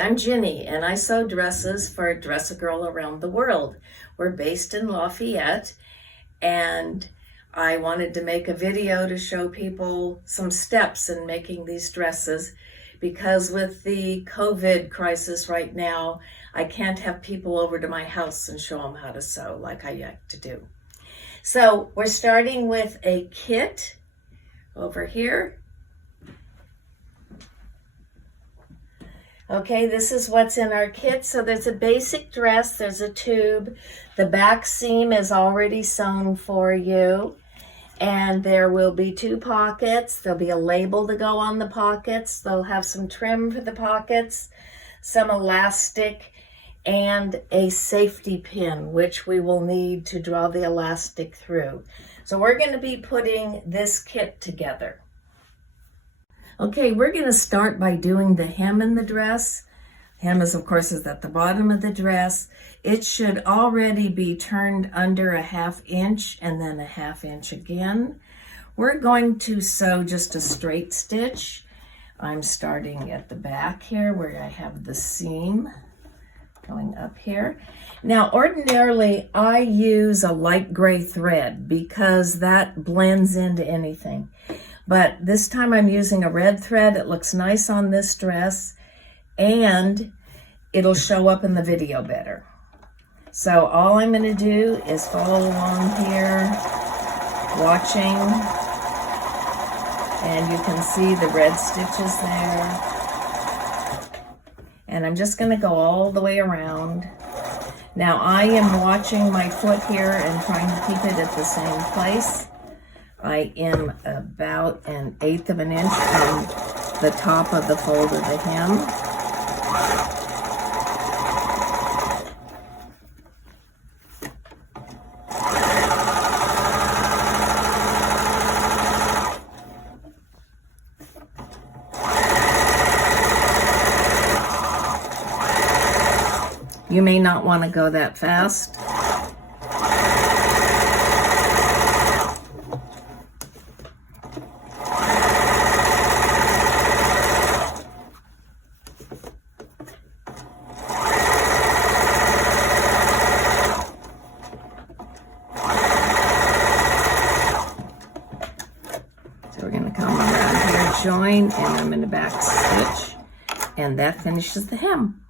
I'm Ginny, and I sew dresses for Dress a Girl Around the World. We're based in Lafayette, and I wanted to make a video to show people some steps in making these dresses, because with the COVID crisis right now, I can't have people over to my house and show them how to sew like I like to do. So we're starting with a kit over here. Okay, this is what's in our kit. So there's a basic dress, there's a tube, the back seam is already sewn for you, and there will be 2 pockets. There'll be a label to go on the pockets. They'll have some trim for the pockets, some elastic, and a safety pin, which we will need to draw the elastic through. So we're going to be putting this kit together. Okay, we're going to start by doing the hem in the dress. Hem is, of course, at the bottom of the dress. It should already be turned under a 1/2 inch and then a 1/2 inch again. We're going to sew just a straight stitch. I'm starting at the back here where I have the seam going up here. Now, ordinarily, I use a light gray thread because that blends into anything. But this time I'm using a red thread. It looks nice on this dress, and it'll show up in the video better. So all I'm going to do is follow along here, watching, and you can see the red stitches there. And I'm just going to go all the way around. Now I am watching my foot here and trying to keep it at the same place. I am about 1/8 of an inch from the top of the fold of the hem. You may not want to go that fast. So we're going to come around here, join, and I'm in the back stitch, and that finishes the hem.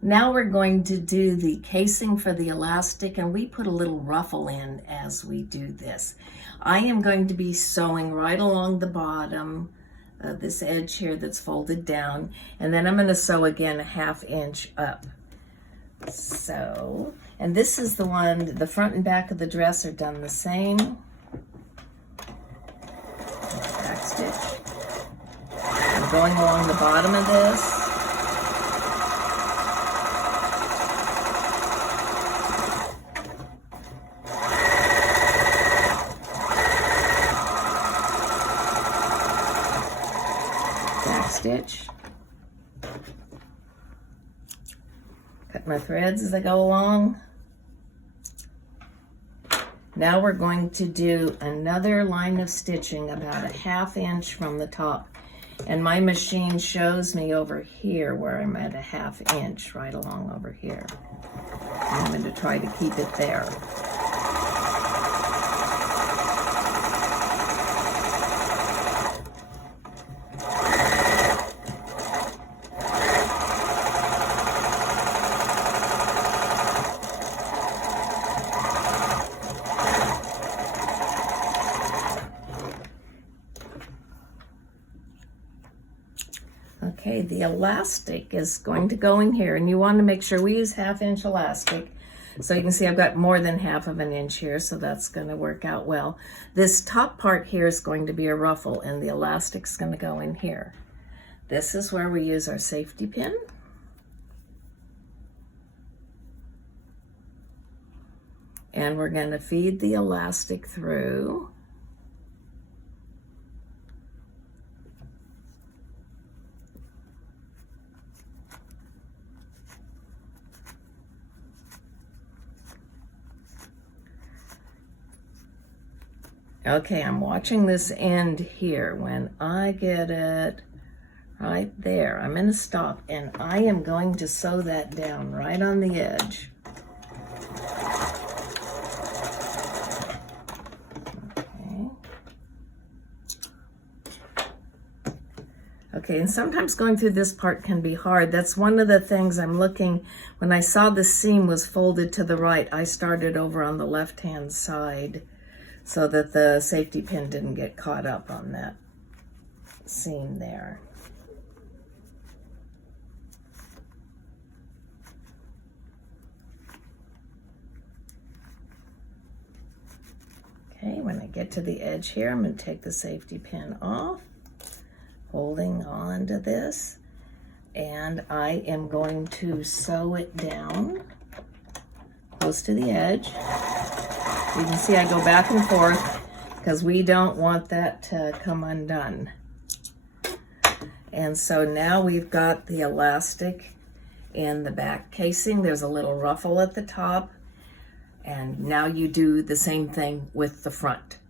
Now we're going to do the casing for the elastic, and we put a little ruffle in as we do this. I am going to be sewing right along the bottom of this edge here that's folded down, and then I'm going to sew again a 1/2 inch up. So, and this is the one, the front and back of the dress are done the same. Back stitch. I'm going along the bottom of this. Stitch. Cut my threads as I go along. Now we're going to do another line of stitching about a 1/2 inch from the top, and my machine shows me over here where I'm at a 1/2 inch, right along over here. I'm going to try to keep it there. Okay, the elastic is going to go in here, and you want to make sure we use 1/2 inch elastic. So you can see I've got more than 1/2 of an inch here, so that's going to work out well. This top part here is going to be a ruffle, and the elastic's going to go in here. This is where we use our safety pin. And we're going to feed the elastic through. Okay, I'm watching this end here. When I get it right there. I'm going to stop, and I am going to sew that down right on the edge. Okay, and sometimes going through this part can be hard. That's one of the things I'm looking, when I saw the seam was folded to the right, I started over on the left-hand side so that the safety pin didn't get caught up on that seam there. Okay, when I get to the edge here, I'm going to take the safety pin off, holding on to this, and I am going to sew it down close to the edge. You can see I go back and forth because we don't want that to come undone. And so now we've got the elastic in the back casing. There's a little ruffle at the top. And now you do the same thing with the front.